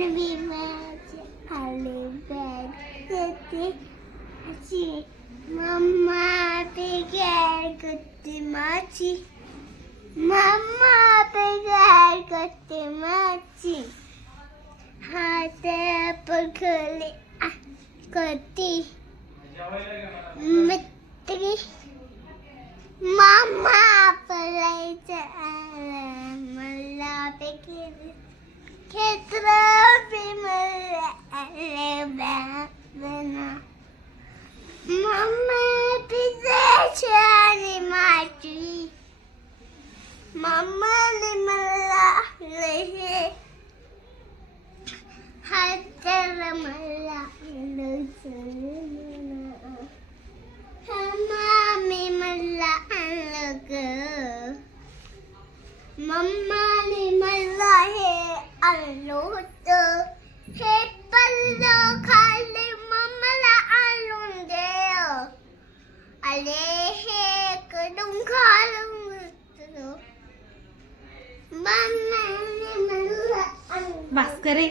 And we went to Hollywood City. She, Mama began kutti machi. Mama began kutti machi. হাতে পুকুলি কুতি মিত্রি মামা পড়াইছে মাল্লা পেকে बिगाड क्षेत्र मला आले बॅग Mamma पिझ्झाची आणि माझी मम्माने मला हे हाताला मला मामी मला आणलं ग मम्माने मला हे आणलं होतं हे पल्लं खाल्ले मम्माला आणून दे अरे हे कडून खालून मम्माने मला आणलं भास्करे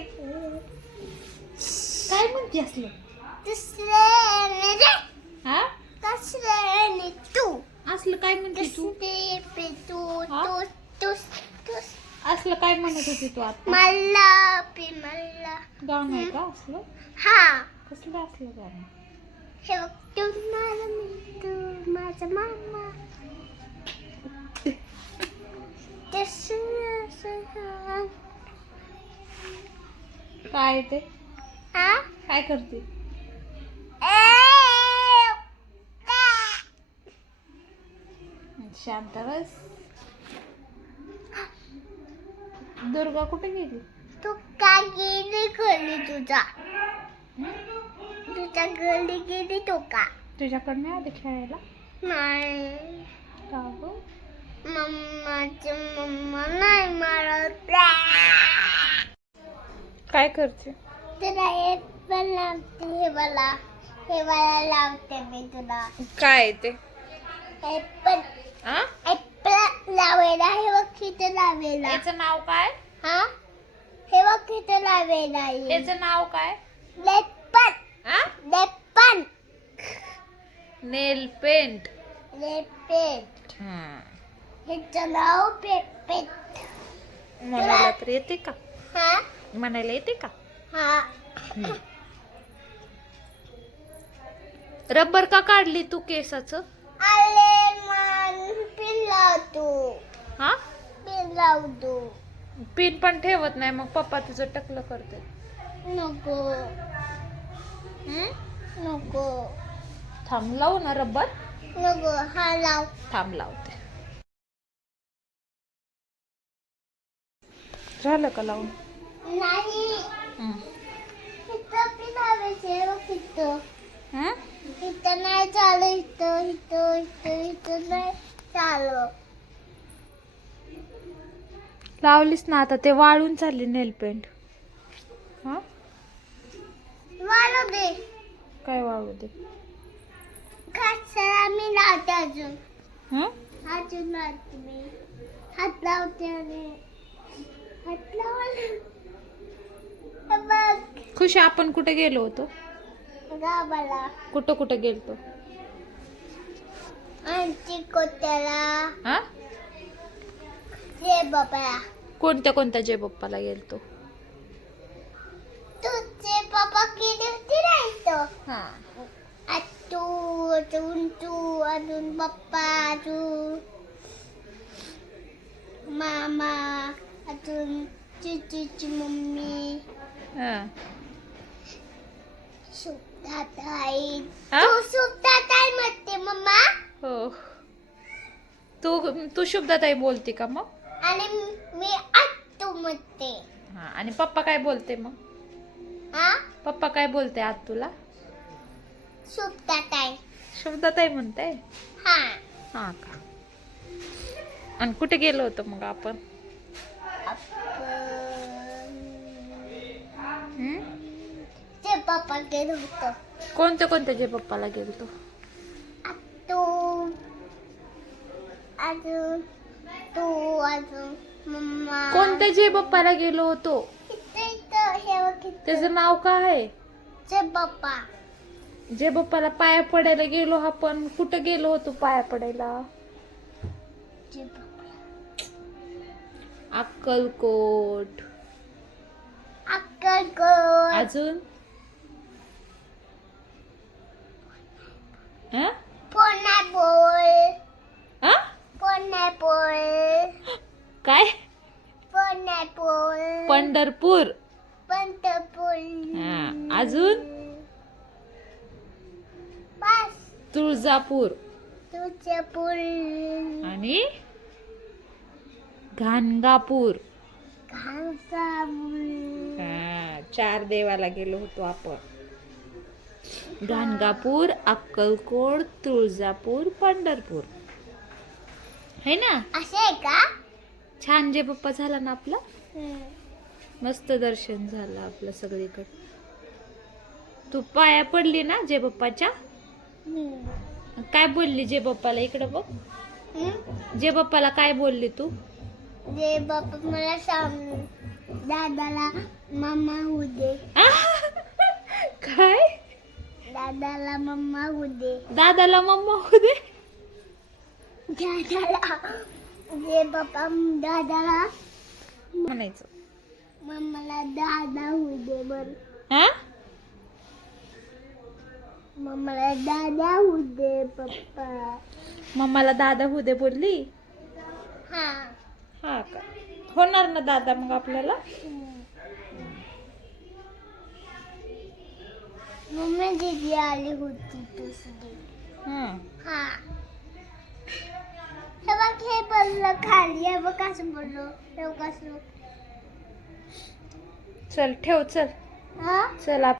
काय म्हणते असलं दुसऱ्याने रे हा दुसऱ्याने तू असलं काय म्हणते तू दुसरे पे तू हा? तू तू तू असलं काय म्हणत होती तू आता? मला मला गाणं आहे का असलं? हा. कसलं असलं गाणं? हे बघ तू माझा मामा. काय ते? हा काय करते? शांत बस. दुर्गा कुठे गेली? तू का गेली खोली तुझा? तुझ्या गली गेली तो का? तुझ्याकडे नाही खेळायला? नाही. का गं? मम्माची मम्मा नाही मारत. काय करते? तुला हे पण लावते हे मला. हे मला लावते मी तुला. काय ते? हे पण आ? ऍपल लावायला हे बघ इथं लावायला याचं नाव काय? हा? हे बघ इथं लावायला याचं नाव काय? लेपन. आ लेपन. नेल पेंट लेपेट ह्याचं नाव पेपेट. म्हणायला तर येते का? हा? म्हणायला येते का? हा. रबर का काढली तू केसाचं? आले मान पिन लावतो हा? पिन लावतो पिन पण ठेवत नाही मग पप्पा तुझं टकलं करते. नको? नको. थांब लावू ना रबर नको हा लाव. थांब लावते. झालं का लावून? नाही. हम्म. इथं पिन लावायचे बघ इथं. हम्म? इथं नाही चालू इथं इथं इथं इथं नाही चालू लावलीस ना आता ते वाळून चालली नेल पेंट. हा? वाळू दे. काय वाळू दे? मी लावते अजून? अजून लावते मी. हात लावते हात लावले. खुशी आपण कुठे गेलो होतो? गावाला. कुठं कुठं गेलतो? आमची कोत्याला. हा? हे बाबा. कोणत्या कोणत्या जय बाप्पाला गेलतो? तुझे पप्पा किती होती राहतो हा. तू अजून तू अजून पप्पा अजून मामा अजून चिचीची मम्मी हा. सुप्तात आई हा? तू सुप्तात आई म्हणते मम्मा. हो. तू तू शुभदाताई बोलते का मग? आणि मी आत्तू म्हणते. हा आणि पप्पा काय बोलते मग? हा? पप्पा काय बोलते आज तुला आई शुभदाताई म्हणते? हा. हा का? आणि कुठे गेलो होतो मग आपण? आपण हं? ते पप्पा गेलो होतो. कोणत्या कोणत्या जय बाप्पाला गेलतो? तू अजून. तू अजून मम्मा. कोणत्या जय बाप्पाला गेलो होतो? इथं इथं हे त्याचं नाव काय आहे? चे पप्पा जे बाप्पाला पाया पडायला गेलो आपण. कुठं गेलो होतो पाया पडायला? अक्कलकोट. अक्कलकोट. अजून? हा? पुण्यापूर हा? काय? पंढरपूर. पंढरपूर. हा, अजून? बस. तुळजापूर. तुळजापूर. आणि? घाणगापूर. घाणसापूर हा, चार देवाला गेलो होतो आपण. घाणगापूर अक्कलकोट तुळजापूर पंढरपूर. है ना? असे आहे का? छान जे पप्पा झाला ना आपला. मस्त दर्शन झालं आपलं सगळीकडे. तू पाया पडली ना जे पप्पाच्या. काय बोलली जे पप्पाला? इकडं बघ? जे पप्पाला काय बोलली तू? दे बाप्पा मला सांग. दादाला मम्मा होऊ दे. काय? दादाला मम्मा होऊ दे. दादाला मम्मा होऊ दे? दादाला दे बाप्पा दादाला म्हणायचं. मम्माला दादा होऊ दे बर. हा? मम्माला दादा होऊ दे पप्पा. मम्माला दादा होऊ दे बोलली? हा. हा का? होणार ना दादा मग आपल्याला? मम्मी दीदी आली होती हा. हा. हे बघ हे बोललं खाली हे बघ कसं बोललो हे बघ कसं चल ठेव चल. हा? चल आप